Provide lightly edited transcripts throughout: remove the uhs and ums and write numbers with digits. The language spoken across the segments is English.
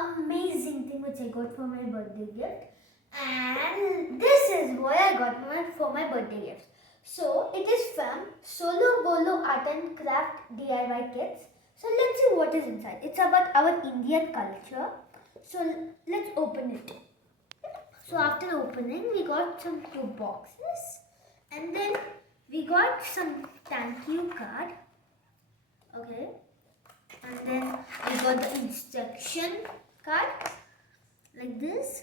amazing thing which I got for my birthday gift. And this is what I got for my birthday gift. So it is from Solo Bolo Art and Craft DIY Kits. So let's see what is inside. It's about our Indian culture. So let's open it. So after opening, we got some 2 boxes, and then we got some thank you card. Okay, and then we got the instruction card like this.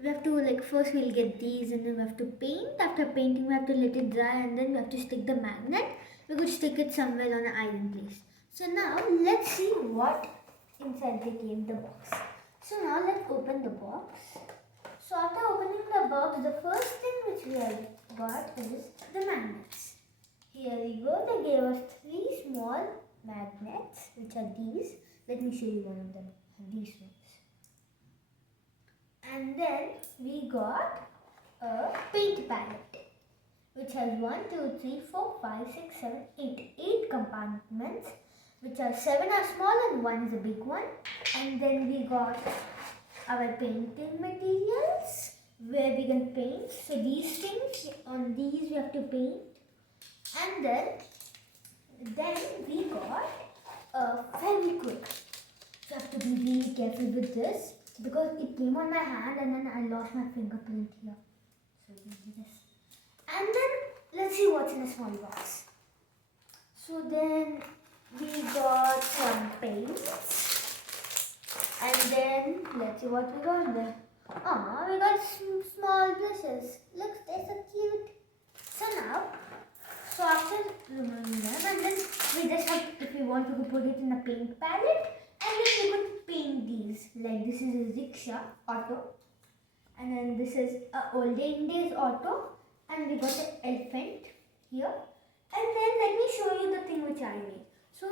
We have to first we'll get these, and then we have to paint. After painting, we have to let it dry, and then we have to stick the magnet. We could stick it somewhere on an iron place. So now let's see what inside the box. So now let's open the box. So after opening the box, the first thing which we have got is the magnets. Here we go. They gave us 3 small magnets, which are these. Let me show you one of them. These ones. And then we got a paint palette, which has 1, 2, 3, 4, 5, 6, 7, 8. 8 compartments, which are 7 are small and 1 is a big one. And then we got our painting materials where we can paint. So these things, on these we have to paint. And then we got a Fevikwik. So I have to be really careful with this because it came on my hand and then I lost my fingerprint here. So we do this. And then let's see what's in a small box. So then we got some paints. And then let's see what we got there. We got some small brushes. Look, they're so cute. So after removing them, and then we just have, if we want, we could put it in a paint palette, and then we could paint these. Like this is a rickshaw auto, and then this is a olden days auto, and we got an elephant here. And then let me show you the thing which I made. So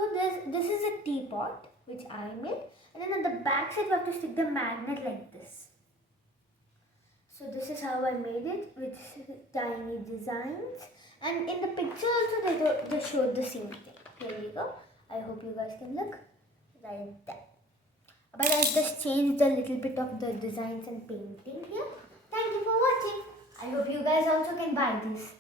this is a teapot which I made. And then on the back side, we have to stick the magnet like this. So this is how I made it with tiny designs. And in the picture also, they showed the same thing. Here you go. I hope you guys can look right there. But I just changed a little bit of the designs and painting here. Thank you for watching. I hope you guys also can buy this.